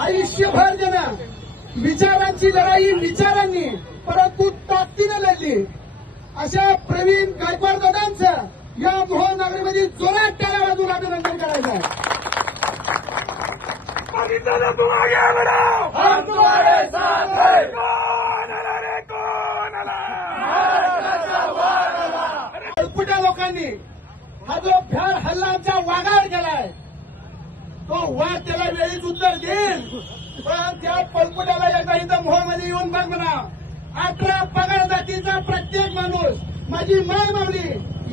आयुष्यभर जण विचारांची लढाई विचारांनी परंतु ताकदीने लढली अशा प्रवीण गायकवाड दादांचं या मोहननगरीमध्ये जोरात टाळ्या वाजवून अभिनंदन करायचं आहे। अल्पट्या लोकांनी हा जो भ्याड हल्ला आमच्या वाघावर केलाय तो वाघ त्याला वेळीच उत्तर देईल, पण त्या पलपुट्याला एकदा इथं मोहमध्ये येऊन बघ म्हणा। 18 पगार जातीचा प्रत्येक माणूस माझी माय मावली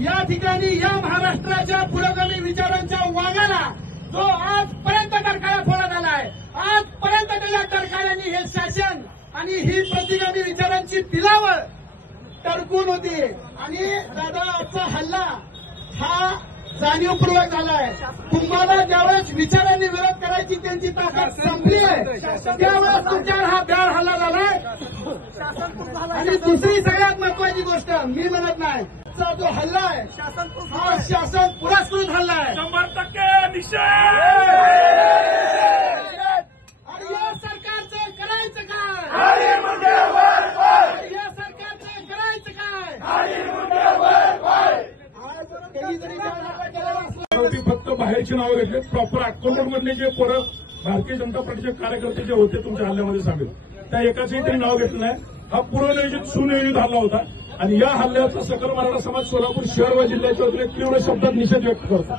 या ठिकाणी या महाराष्ट्राच्या पुरोगामी विचारांच्या वाघाला जो आजपर्यंत टरकाळा फोडत आलाय, आजपर्यंत त्याच्या टरकाळ्यांनी हे शासन आणि ही प्रतिगामी विचारांची पिलावळ टरकून होती। आणि दादा आजचा हल्ला हा जाणीवपूर्वक झालाय। तुम्हाला ज्यावेळेस विचारांनी विरोध करायची त्यांची ताकद संपली आहे त्यावेळेस तुमच्यावर हा भ्याड हल्ला झालाय। आणि दुसरी सगळ्यात महत्वाची गोष्ट मी म्हणत नाही, जो हल्ला आहे हा शासन पुरस्कृत हल्ला आहे 100% निषेध। आणि या सरकारचं करायचं काय? या सरकारचं करायचं काय? फक्त बाहेरची नावं घेतले, प्रॉपर अक्कलकोटमधले जे पोरं भारतीय जनता पार्टीचे कार्यकर्ते जे होते तुमच्या हल्ल्यामध्ये सामील, त्या एकाचंही तरी नाव घेतलं नाही। हा पूर्वनियोजित सुनियोजित हल्ला होता आणि या हल्ल्याचा सकल मराठा समाज सोलापूर शहर व जिल्ह्याच्या वतीने तीव्र शब्दात निषेध व्यक्त करतो।